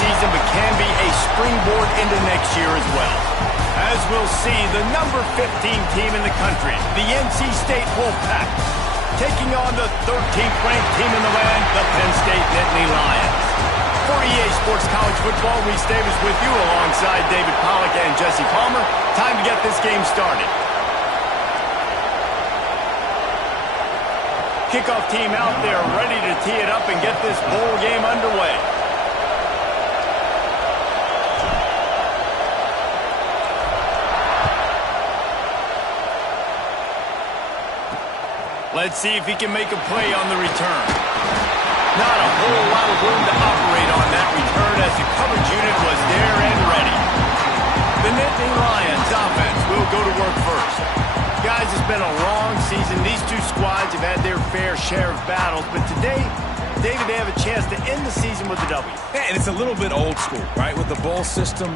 season, but can be a springboard into next year as well. As we'll see, the number 15 team in the country, the NC State Wolfpack, taking on the 13th ranked team in the land, the Penn State Nittany Lions. For EA Sports College Football, Reese Davis with you alongside David Pollack and Jesse Palmer. Time to get this game started. Kickoff team out there ready to tee it up and get this bowl game underway. Let's see if he can make a play on the return. Not a whole lot of room to operate on that return as the coverage unit was there and ready. The Nittany Lions offense will go to work first. Guys, it's been a long season. These two squads have had their fair share of battles, but today, David, they have a chance to end the season with a W. Yeah, and it's a little bit old school, right? With the bowl system,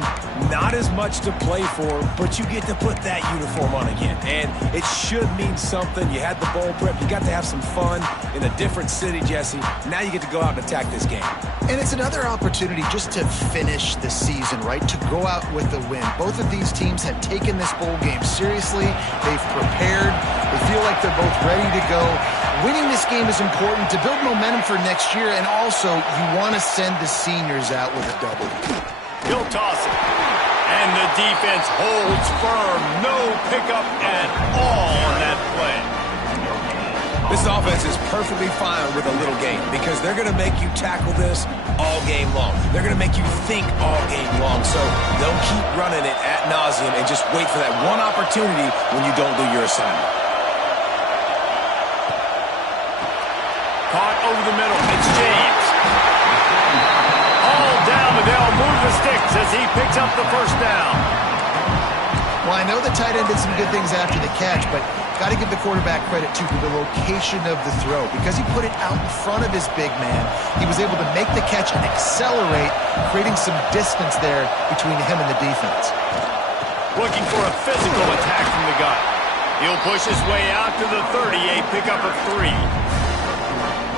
not as much to play for, but you get to put that uniform on again. And it should mean something. You had the bowl prep. You got to have some fun in a different city, Jesse. Now you get to go out and attack this game. And it's another opportunity just to finish the season, right? To go out with a win. Both of these teams have taken this bowl game seriously. They've prepared. They feel like they're both ready to go. Winning this game is important to build momentum for next year, and also you want to send the seniors out with a W. He'll toss it. And the defense holds firm. No pickup at all on that play. This offense is perfectly fine with a little game because they're going to make you tackle this all game long. They're going to make you think all game long. So they'll keep running it ad nauseum and just wait for that one opportunity when you don't do your assignment. Caught over the middle. It's James. All down, but they'll move the sticks as he picks up the first down. Well, I know the tight end did some good things after the catch, but got to give the quarterback credit, too, for the location of the throw. Because he put it out in front of his big man, he was able to make the catch and accelerate, creating some distance there between him and the defense. Looking for a physical attack from the gun. He'll push his way out to the 30, a pickup of 3.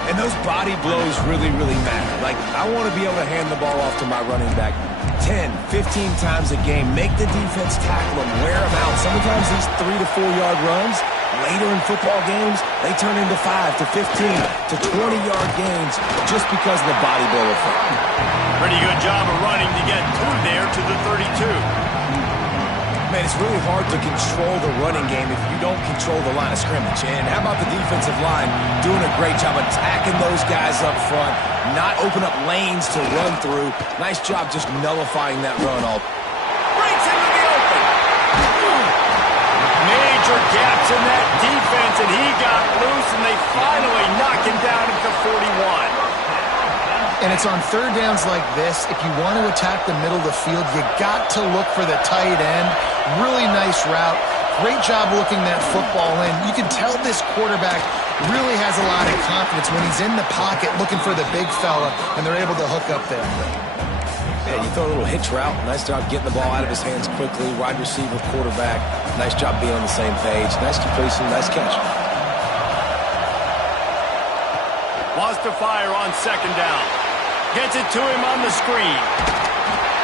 And those body blows really, really matter. Like, I want to be able to hand the ball off to my running back 10, 15 times a game. Make the defense tackle him, wear him out. Sometimes these 3 to 4 yard runs, later in football games, they turn into 5 to 15 to 20-yard gains just because of the body blow effect. Pretty good job of running to get through there to the 32. Man, it's really hard to control the running game if you don't control the line of scrimmage. And how about the defensive line doing a great job attacking those guys up front, not open up lanes to run through. Nice job just nullifying that run all. Breaks into the open. Major gaps in that defense, and he got loose, and they finally knock him down at the 41. And it's on third downs like this, if you want to attack the middle of the field, you got to look for the tight end. Really nice route. Great job looking that football in. You can tell this quarterback really has a lot of confidence when he's in the pocket looking for the big fella, and they're able to hook up there. Yeah, you throw a little hitch route. Nice job getting the ball out of his hands quickly. Wide receiver, quarterback. Nice job being on the same page. Nice completion, nice catch. Wants to fire on second down. Gets it to him on the screen.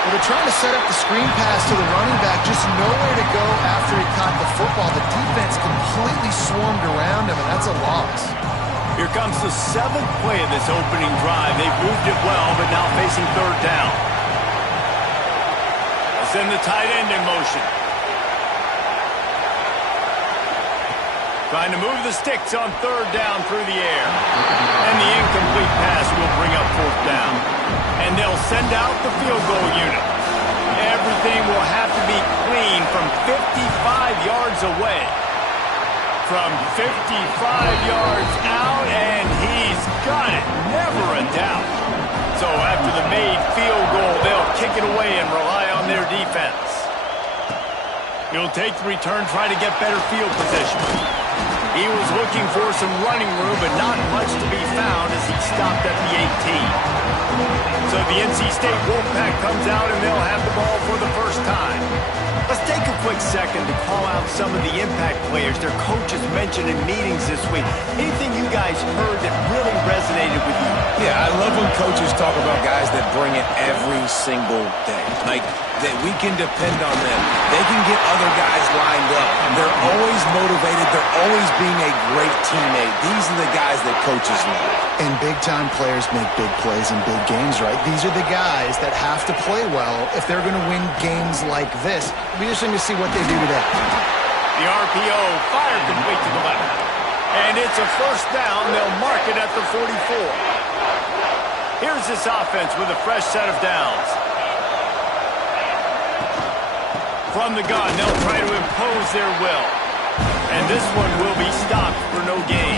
Well, they're trying to set up the screen pass to the running back, just nowhere to go after he caught the football. The defense completely swarmed around him, and that's a loss. Here comes the 7th play of this opening drive. They've moved it well, but now facing third down. They'll send the tight end in motion. Trying to move the sticks on third down through the air. And the incomplete pass will bring up fourth down. And they'll send out the field goal unit. Everything will have to be clean from 55 yards away. From 55 yards out, and he's got it. Never a doubt. So after the made field goal, they'll kick it away and rely on their defense. He'll take the return, try to get better field position. He was looking for some running room, but not much to be found as he stopped at the 18. So the NC State Wolfpack comes out, and they'll have the ball for the first time. Let's take a quick second to call out some of the impact players their coaches mentioned in meetings this week. Anything you guys heard that really resonated with you? Yeah, I love when coaches talk about guys that bring it every single day. Like, that we can depend on them. They can get other guys lined up. They're always motivated. They're always being a great teammate. These are the guys that coaches love. And big-time players make big plays in big games, right? These are the guys that have to play well if they're going to win games like this. We just need to see what they do today. The RPO fired complete to the left. And it's a first down. They'll mark it at the 44. Here's this offense with a fresh set of downs. From the gun, they'll try to impose their will. And this one will be stopped for no gain.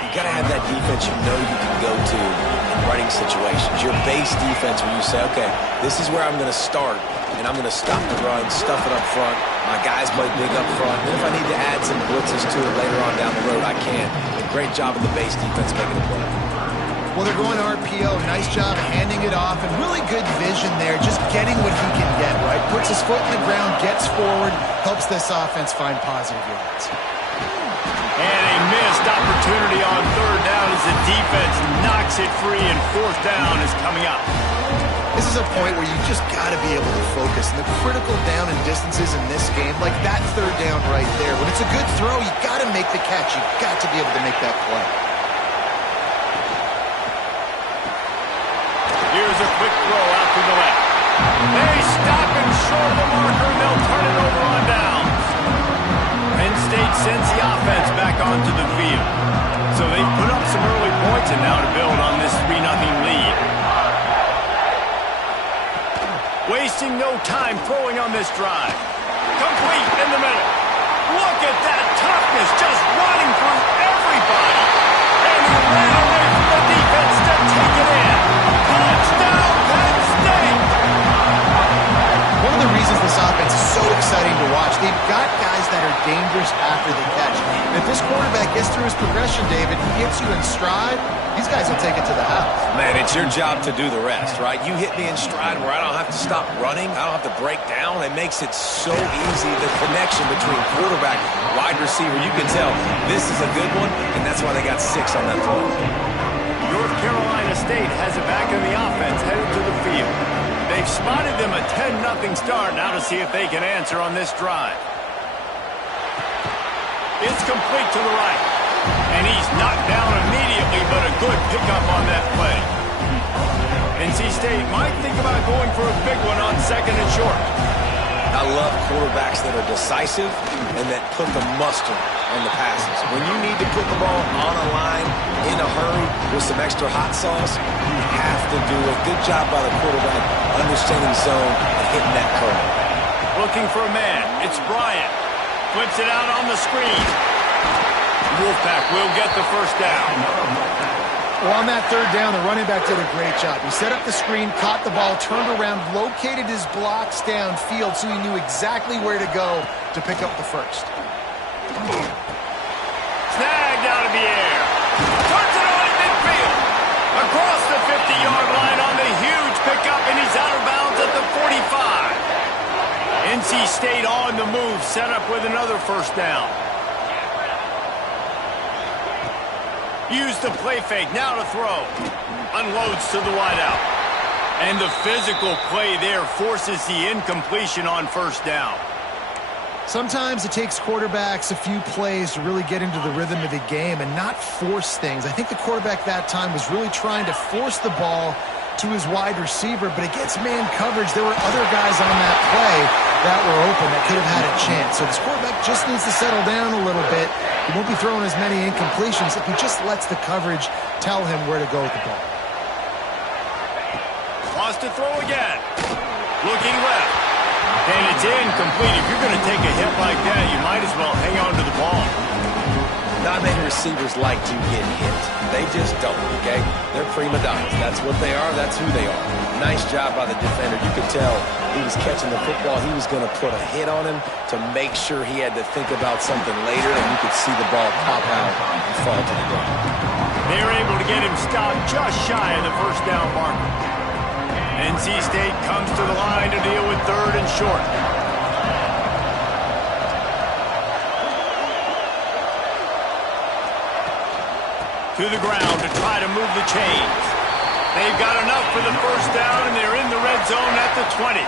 You got to have that defense you know you can go to in running situations. Your base defense where you say, okay, this is where I'm going to start, and I'm going to stop the run, stuff it up front. My guys play big up front. And if I need to add some blitzes to it later on down the road, I can. Great job of the base defense making a play. Well, they're going RPO. Nice job handing it off, and really good vision there, just getting what he can get, right? Puts his foot in the ground, gets forward, helps this offense find positive yards. And a missed opportunity on third down as the defense knocks it free, and fourth down is coming up. This is a point where you just got to be able to focus. And the critical down and distances in this game, like that third down right there, when it's a good throw, you got to make the catch. You got to be able to make that play. Here's a quick throw out to the left. They stop him short of the marker, and they'll turn it over on downs. Penn State sends the offense back onto the field. So they've put up some early points and now to build on this 3-0 lead. Wasting no time throwing on this drive. Complete in the middle. Look at that toughness, just running through everybody. And he ran away from the defense to take it in. Touchdown, Penn State! One of the reasons this offense is so exciting to watch, they've got guys that are dangerous after the catch. And if this quarterback gets through his progression, David, he gets you in stride, these guys will take it to the house. Man, it's your job to do the rest, right? You hit me in stride where I don't have to stop running. I don't have to break down. It makes it so easy. The connection between quarterback, wide receiver, you can tell this is a good one, and that's why they got 6 on that throw. North Carolina State has it back in the offense, headed to the field. They've spotted them a 10-0 start. Now to see if they can answer on this drive. It's complete to the right. And he's knocked down immediately, but a good pickup on that play. NC State might think about going for a big one on second and short. I love quarterbacks that are decisive and that put the mustard on the passes. When you need to put the ball on a line in a hurry with some extra hot sauce, you have to do it. Good job by the quarterback understanding zone and hitting that curve. Looking for a man. It's Bryant. Flips it out on the screen. Wolfpack will get the first down. Well, on that third down, the running back did a great job. He set up the screen, caught the ball, turned around, located his blocks downfield so he knew exactly where to go to pick up the first. Snagged out of the air. Turns it on at midfield. Across the 50-yard line on the huge pickup, and he's out of bounds at the 45. NC State on the move, set up with another first down. Use the play fake, now to throw. Unloads to the wideout. And the physical play there forces the incompletion on first down. Sometimes it takes quarterbacks a few plays to really get into the rhythm of the game and not force things. I think the quarterback that time was really trying to force the ball to his wide receiver, but against man coverage, there were other guys on that play that were open that could have had a chance. So this quarterback just needs to settle down a little bit. He won't be throwing as many incompletions if he just lets the coverage tell him where to go with the ball. Toss to throw again. Looking left. And it's incomplete. If you're going to take a hit like that, you might as well hang on to the ball. Not many receivers like to get hit. They just don't, okay? They're prima donnas. That's what they are. That's who they are. Nice job by the defender. You could tell he was catching the football. He was going to put a hit on him to make sure he had to think about something later, and you could see the ball pop out and fall to the ground. They're able to get him stopped just shy of the first down marker. NC State comes to the line to deal with third and short. To the ground to try to move the chains. They've got enough for the first down, and they're in the red zone at the 20.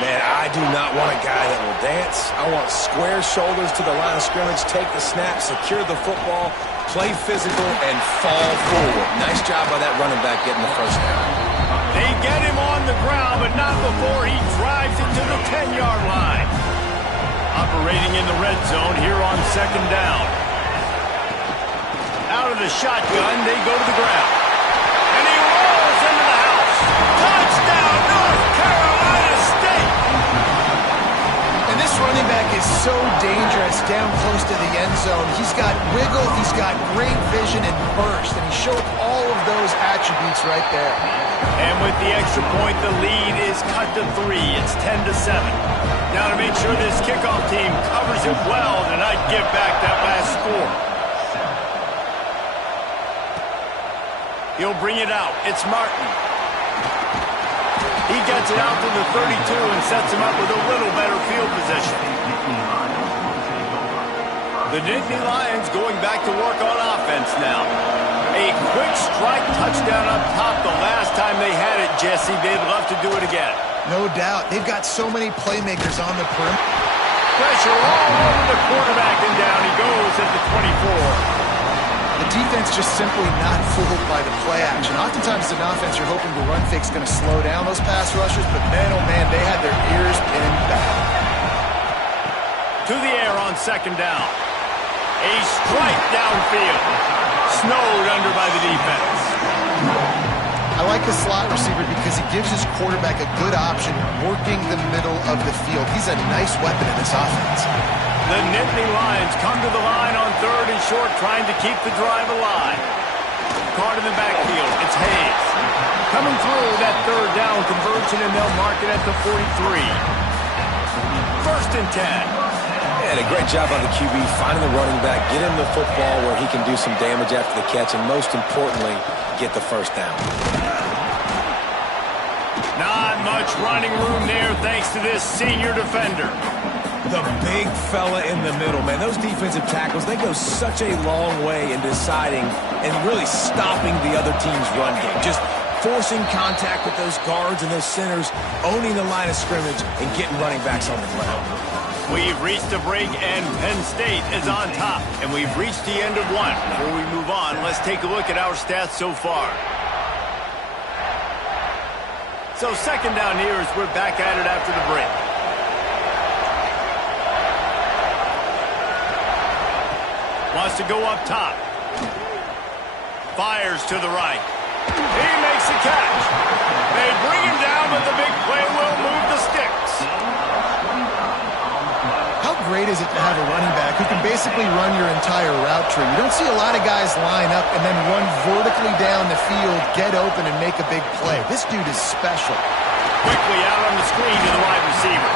Man, I do not want a guy that will dance. I want square shoulders to the line of scrimmage, take the snap, secure the football, play physical, and fall forward. Nice job by that running back getting the first down. They get him on the ground, but not before he drives it to the 10-yard line. Operating in the red zone here on second down. Out of the shotgun, they go to the ground. And he rolls into the house. Touchdown, North Carolina State! And this running back is so dangerous down close to the end zone. He's got wiggle, he's got great vision and burst, and he showed all of those attributes right there. And with the extra point, the lead is cut to 3. It's 10-7. Now to make sure this kickoff team covers it well and not give back that last score. He'll bring it out. It's Martin. He gets it out to the 32 and sets him up with a little better field position. The Nittany Lions going back to work on offense now. A quick strike touchdown up top the last time they had it, Jesse. They'd love to do it again. No doubt. They've got so many playmakers on the perimeter. Pressure all over the quarterback, and down he goes at the 24. The defense just simply not fooled by the play action. Oftentimes as an offense, you're hoping the run fake's going to slow down those pass rushers, but man, oh man, they had their ears pinned back. To the air on second down. A strike downfield. Snowed under by the defense. I like the slot receiver because he gives his quarterback a good option working the middle of the field. He's a nice weapon in this offense. The Nittany Lions come to the line on third and short, trying to keep the drive alive. Caught in the backfield, it's Hayes. Coming through that third down conversion, and they'll mark it at the 43. First and 10. And a great job by the QB finding the running back, get him the football where he can do some damage after the catch, and most importantly, get the first down. Not much running room there thanks to this senior defender. The big fella in the middle, man. Those defensive tackles, they go such a long way in deciding and really stopping the other team's run game. Just forcing contact with those guards and those centers, owning the line of scrimmage, and getting running backs on the ground. We've reached a break, and Penn State is on top. And we've reached the end of one. Before we move on, let's take a look at our stats so far. So second down here as we're back at it after the break. Wants to go up top. Fires to the right. He makes the catch. They bring him down, but the big play will move the sticks. How great is it to have a running back who can basically run your entire route tree? You don't see a lot of guys line up and then run vertically down the field, get open, and make a big play. This dude is special. Quickly out on the screen to the wide receiver.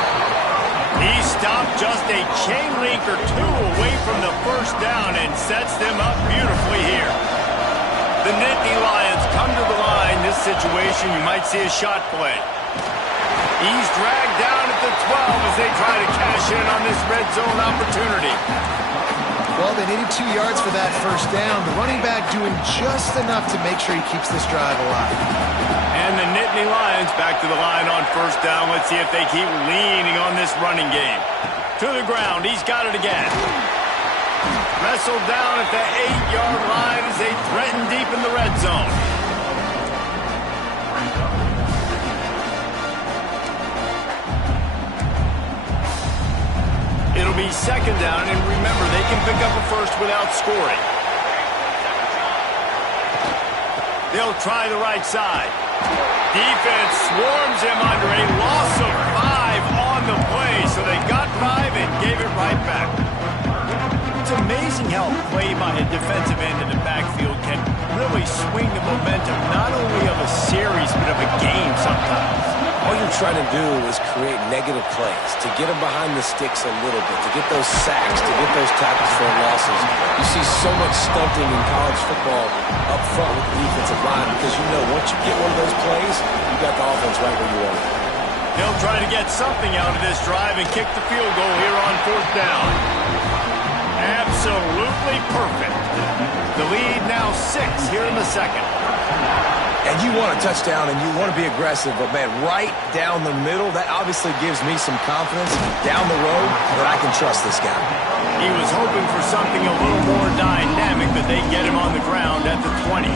He stopped just a chain link or two away from the first down and sets them up beautifully here. The Nittany Lions come to the line. This situation, you might see a shot play. He's dragged down at the 12 as they try to cash in on this red zone opportunity. Well, they needed 2 yards for that first down. The running back doing just enough to make sure he keeps this drive alive. And the Nittany Lions back to the line on first down. Let's see if they keep leaning on this running game. To the ground. He's got it again. Wrestled down at the 8-yard line as they threaten deep in the red zone. It'll be second down, and remember, they can pick up a first without scoring. They'll try the right side. Defense swarms him under a loss of 5 on the play, so they got 5 and gave it right back. It's amazing how a play by a defensive end in the backfield can really swing the momentum, not only of a series, but of a game sometimes. All you're trying to do is create negative plays, to get them behind the sticks a little bit, to get those sacks, to get those tackles for losses. You see so much stunting in college football up front with the defensive line because you know once you get one of those plays, you got the offense right where you want it. They'll try to get something out of this drive and kick the field goal here on fourth down. Absolutely perfect. The lead now 6 here in the second. And you want a touchdown and you want to be aggressive, but, man, right down the middle, that obviously gives me some confidence down the road that I can trust this guy. He was hoping for something a little more dynamic, but they get him on the ground at the 20.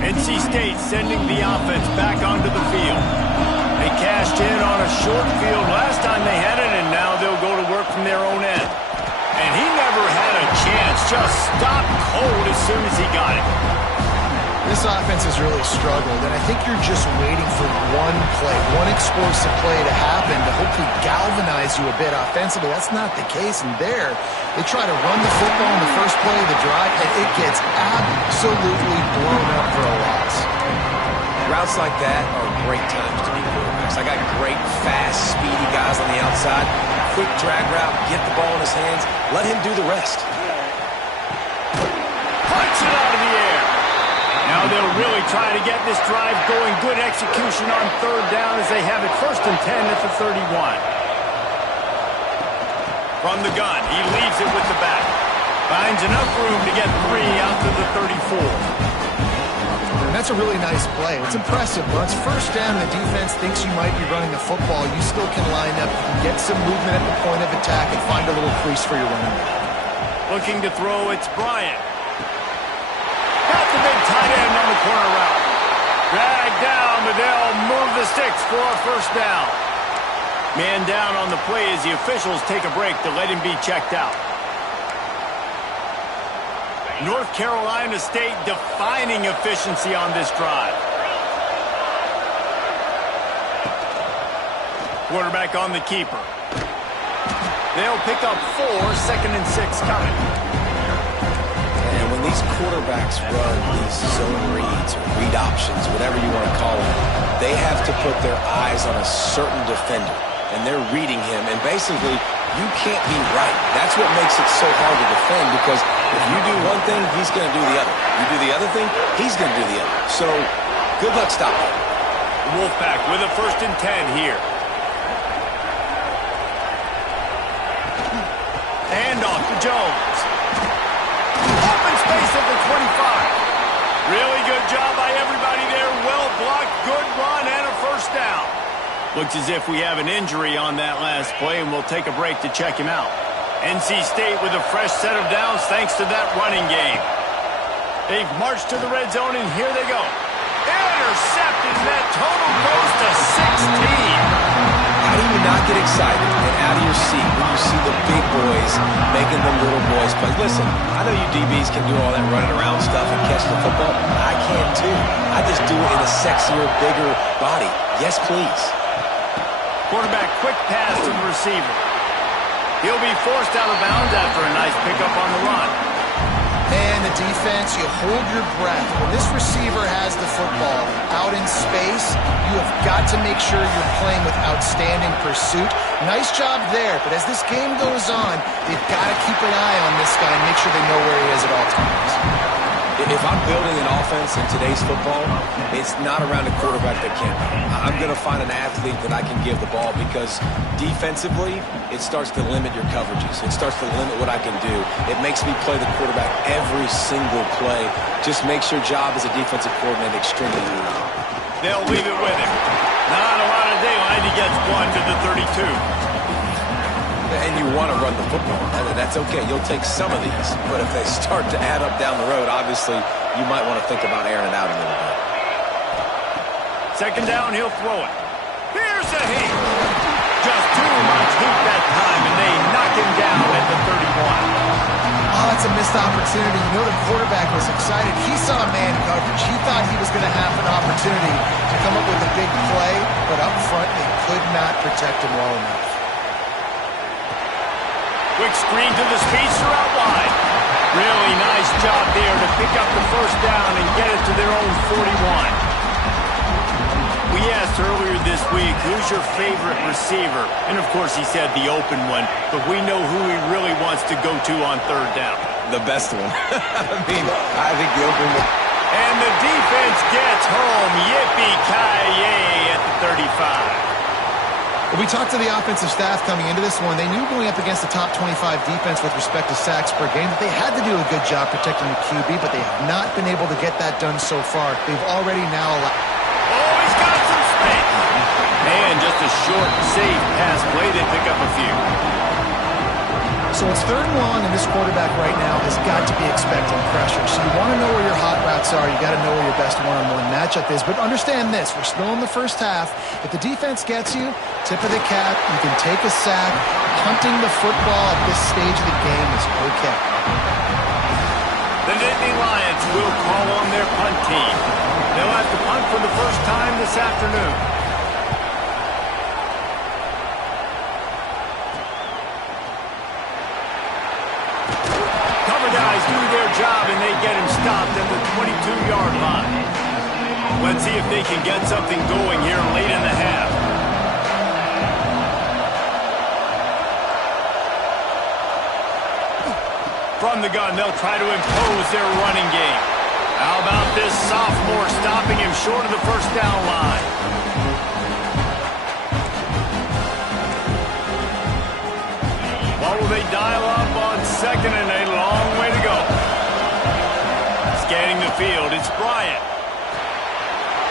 NC State sending the offense back onto the field. They cashed in on a short field last time they had it, and now they'll go to work from their own end. And he never had a chance, just stopped cold as soon as he got it. This offense has really struggled, and I think you're just waiting for one play, one explosive play to happen to hopefully galvanize you a bit offensively. That's not the case, and there, they try to run the football in the first play of the drive, and it gets absolutely blown up for a loss. Routes like that are great times to be quarterbacks. I got great, fast, speedy guys on the outside. Quick drag route, get the ball in his hands, let him do the rest. Punch it out of the air. Now they'll really try to get this drive going. Good execution on third down as they have it 1st and 10 at the 31. From the gun, he leaves it with the back. Finds enough room to get 3 out to the 34. And that's a really nice play. It's impressive. Once first down, the defense thinks you might be running the football. You still can line up, get some movement at the point of attack, and find a little crease for your running back. Looking to throw, it's Bryant. Got the big tight end on the corner route. Drag down, but they'll move the sticks for a first down. Man down on the play as the officials take a break to let him be checked out. North Carolina State defining efficiency on this drive. Quarterback on the keeper. They'll pick up 4, 2nd and 6 coming. And when these quarterbacks run these zone reads or read options, whatever you want to call them, they have to put their eyes on a certain defender. And they're reading him. And basically, you can't be right. That's what makes it so hard to defend, because if you do one thing, he's going to do the other. You do the other thing, he's going to do the other. So, good luck stopping him. Wolfpack with a 1st and 10 here. Hand off to Jones. Open space at the 25. Really good job by everybody there. Well blocked, good run, and a first down. Looks as if we have an injury on that last play, and we'll take a break to check him out. NC State with a fresh set of downs thanks to that running game. They've marched to the red zone, and here they go. Intercepted, and that total goes to 16. How do you not get excited and out of your seat when you see the big boys making the little boys play? Listen, I know you DBs can do all that running around stuff and catch the football. I can too. I just do it in a sexier, bigger body. Yes, please. Quarterback quick pass to the receiver. He'll be forced out of bounds after a nice pickup on the run. And the defense, you hold your breath. When this receiver has the football out in space, you have got to make sure you're playing with outstanding pursuit. Nice job there, but as this game goes on, they've got to keep an eye on this guy and make sure they know where he is at all times. If I'm building an offense in today's football, it's not around a quarterback that can't run. I'm going to find an athlete that I can give the ball, because defensively, it starts to limit your coverages. It starts to limit what I can do. It makes me play the quarterback every single play. Just makes your job as a defensive coordinator extremely easy. They'll leave it with him. Not a lot of daylight. He gets 1 to the 32. And you want to run the football. That's okay. You'll take some of these. But if they start to add up down the road, obviously, you might want to think about airing it out a little bit. 2nd down, he'll throw it. Here's the heat. Just too much heat that time, and they knock him down at the 31. Oh, that's a missed opportunity. You know the quarterback was excited. He saw man coverage. He thought he was going to have an opportunity to come up with a big play, but up front, they could not protect him well enough. Quick screen to the speedster out wide. Really nice job there to pick up the first down and get it to their own 41. We asked earlier this week, who's your favorite receiver? And of course he said the open one, but we know who he really wants to go to on 3rd down. The best one. I think the open one. And the defense gets home. Yippee-ki-yay at the 35. Well, we talked to the offensive staff coming into this one. They knew going up against the top 25 defense with respect to sacks per game that they had to do a good job protecting the QB, but they have not been able to get that done so far. They've already now allowed... Oh, he's got some space. And just a short, safe pass play. They pick up a few. So it's 3rd and long, and this quarterback right now has got to be expecting pressure. So you want to know where your hot routes are. You got to know where your best one-on-one matchup is. But understand this, we're still in the first half. If the defense gets you, tip of the cap, you can take a sack. Punting the football at this stage of the game is okay. The Nittany Lions will call on their punt team. They'll have to punt for the first time this afternoon. Guys do their job and they get him stopped at the 22-yard line. Let's see if they can get something going here late in the half. From the gun, they'll try to impose their running game. How about this sophomore stopping him short of the first down line? What will they dial up on 2nd and a long way to go? Scanning the field, it's Bryant.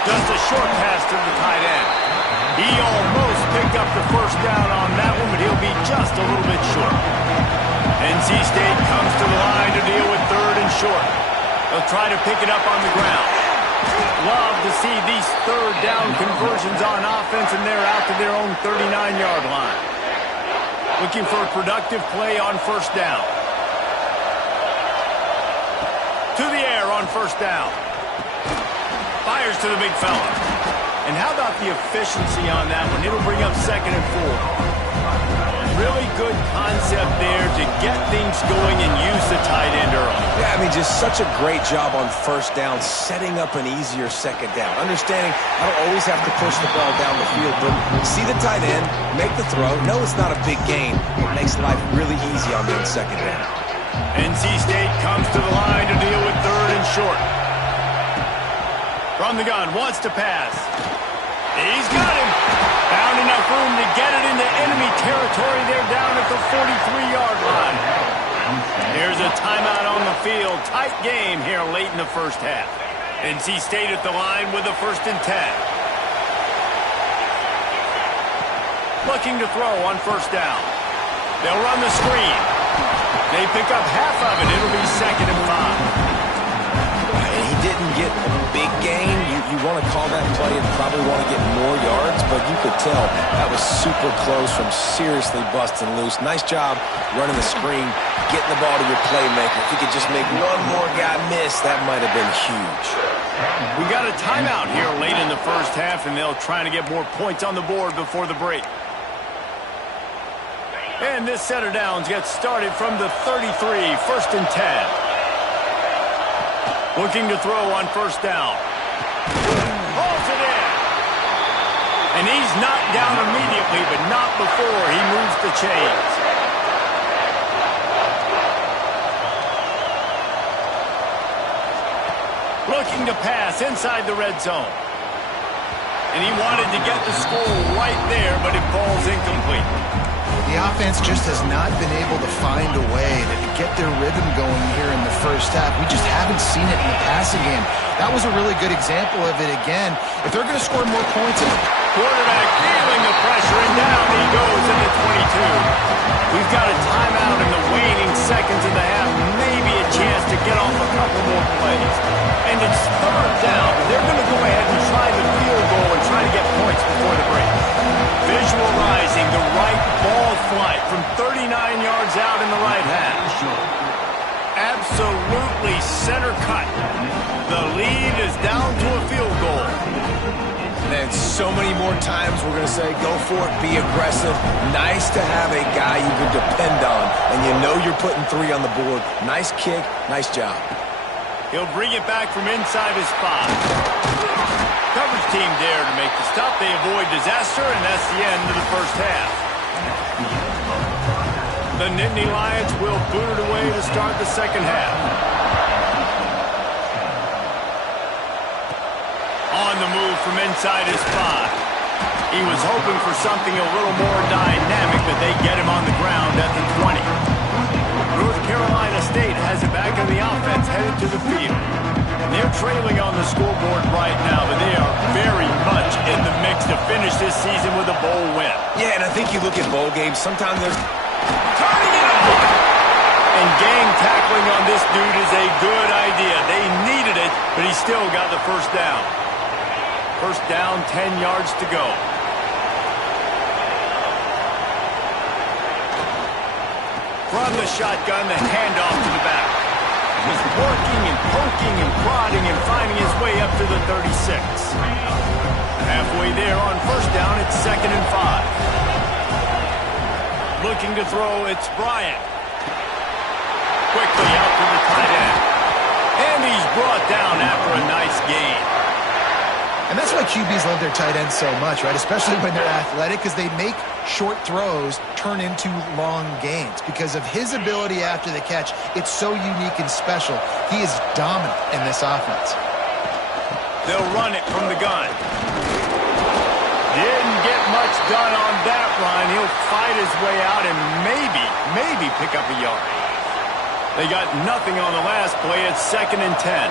Just a short pass to the tight end. He almost picked up the first down on that one, but he'll be just a little bit short. NC State comes to the line to deal with 3rd and short. They'll try to pick it up on the ground. Love to see these 3rd down conversions on offense, and they're out to their own 39-yard line. Looking for a productive play on 1st down. To the air on 1st down. Fires to the big fella. And how about the efficiency on that one? It'll bring up 2nd and 4. Really good concept there to get things going and use the tight end early. Yeah, I mean, just such a great job on 1st down, setting up an easier 2nd down. Understanding I don't always have to push the ball down the field, but see the tight end, make the throw. No, it's not a big gain. It makes life really easy on that 2nd down. NC State comes to the line to deal with 3rd and short. From the gun, wants to pass. He's got him. Found enough room to get it into enemy territory. They're down at the 43-yard line. Here's a timeout on the field. Tight game here late in the first half. NC State at the line with a 1st and 10. Looking to throw on 1st down. They'll run the screen. They pick up half of it. It'll be 2nd and 5. He didn't get a big gain. You want to call that play and probably want to get more yards, but you could tell that was super close from seriously busting loose. Nice job running the screen, getting the ball to your playmaker. If he could just make one more guy miss, that might have been huge. We got a timeout here late in the first half, and they'll try to get more points on the board before the break. And this set of downs gets started from the 33, 1st and 10. Looking to throw on 1st down. Hauls it in. And he's knocked down immediately, but not before he moves the chains. Looking to pass inside the red zone. And he wanted to get the score right there, but it falls incomplete. The offense just has not been able to find a way to get their rhythm going here in the first half. We just haven't seen it in the passing game. That was a really good example of it again. If they're going to score more points... Quarterback feeling the pressure, and down he goes in the 22. We've got a timeout in the waning seconds of the half. Maybe a chance to get off a couple more plays. And it's 3rd down. They're going to go ahead and try the field goal and try to get points before the break. Visualizing the right ball flight from 39 yards out in the right half. Absolutely center cut. The lead is down to a field goal. And so many more times we're going to say, go for it, be aggressive. Nice to have a guy you can depend on, and you know you're putting 3 on the board. Nice kick, nice job. He'll bring it back from inside his spot. Coverage team there to make the stop. They avoid disaster, and that's the end of the first half. The Nittany Lions will boot it away to start the second half. On the move from inside his spot. He was hoping for something a little more dynamic, but they get him on the ground at the 20. North Carolina State has it back in the offense, headed to the field. And they're trailing on the scoreboard right now, but they are very much in the mix to finish this season with a bowl win. Yeah, and I think you look at bowl games, sometimes there's... Turning it on! And gang tackling on this dude is a good idea. They needed it, but he still got the first down. First down, 10 yards to go. From the shotgun, the handoff to the back. He's working and poking and prodding and finding his way up to the 36. Halfway there on first down, it's 2nd and 5. Looking to throw, it's Bryant. Quickly out to the tight end. And he's brought down after a nice gain. And that's why QBs love their tight ends so much, right? Especially when they're athletic, because they make short throws turn into long gains. Because of his ability after the catch, it's so unique and special. He is dominant in this offense. They'll run it from the gun. Didn't get much done on that run. He'll fight his way out and maybe pick up a yard. They got nothing on the last play. It's 2nd and 10.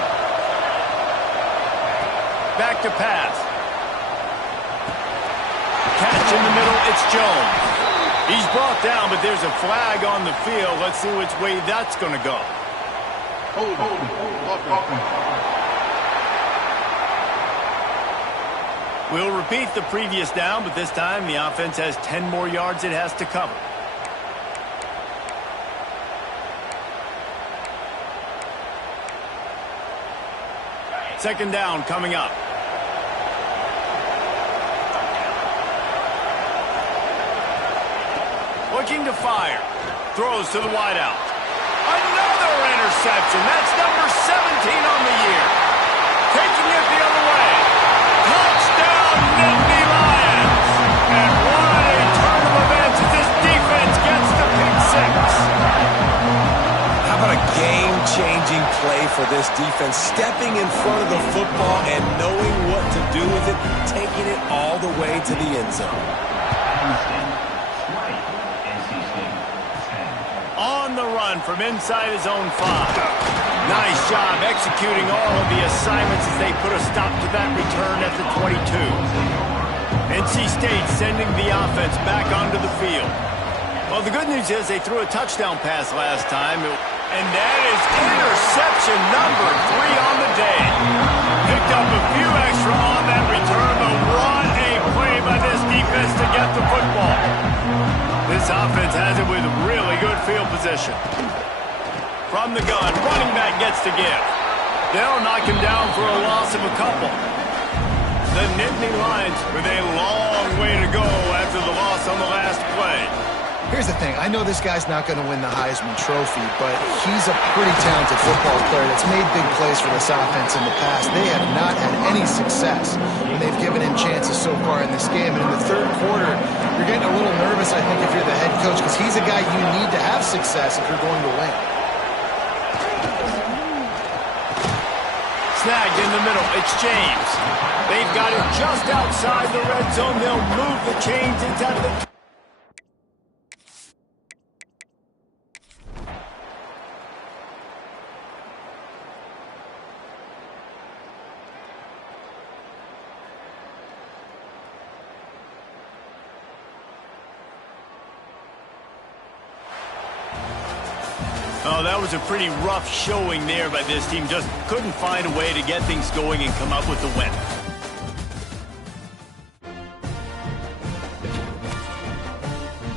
Back to pass. Catch in the middle, it's Jones. He's brought down, but there's a flag on the field. Let's see which way that's going to go. We'll repeat the previous down, but this time the offense has 10 more yards it has to cover. Second down coming up. Looking to fire. Throws to the wideout. Another interception. That's number 17 on the year. Taking it the other way. Touchdown, Nittany Lions. And what a turn of events as this defense gets the pick six. How about a game-changing play for this defense? Stepping in front of the football and knowing what to do with it, taking it all the way to the end zone. On the run from inside his own 5. Nice job executing all of the assignments as they put a stop to that return at the 22. NC State sending the offense back onto the field. Well, the good news is they threw a touchdown pass last time. And that is interception number 3 on the day. Picked up a few extra on that return, but what a play by this defense to get the football. This offense has it with really good field position. From the gun, running back gets to give. They'll knock him down for a loss of a couple. The Nittany Lions with a long way to go after the loss on the last play. Here's the thing. I know this guy's not going to win the Heisman Trophy, but he's a pretty talented football player that's made big plays for this offense in the past. They have not had any success when they've given him chances so far in this game. And in the third quarter, you're getting a little nervous, I think, if you're the head coach, because he's a guy you need to have success if you're going to win. Snagged in the middle. It's James. They've got it just outside the red zone. They'll move the chains into the... Oh, that was a pretty rough showing there by this team. Just couldn't find a way to get things going and come up with the win.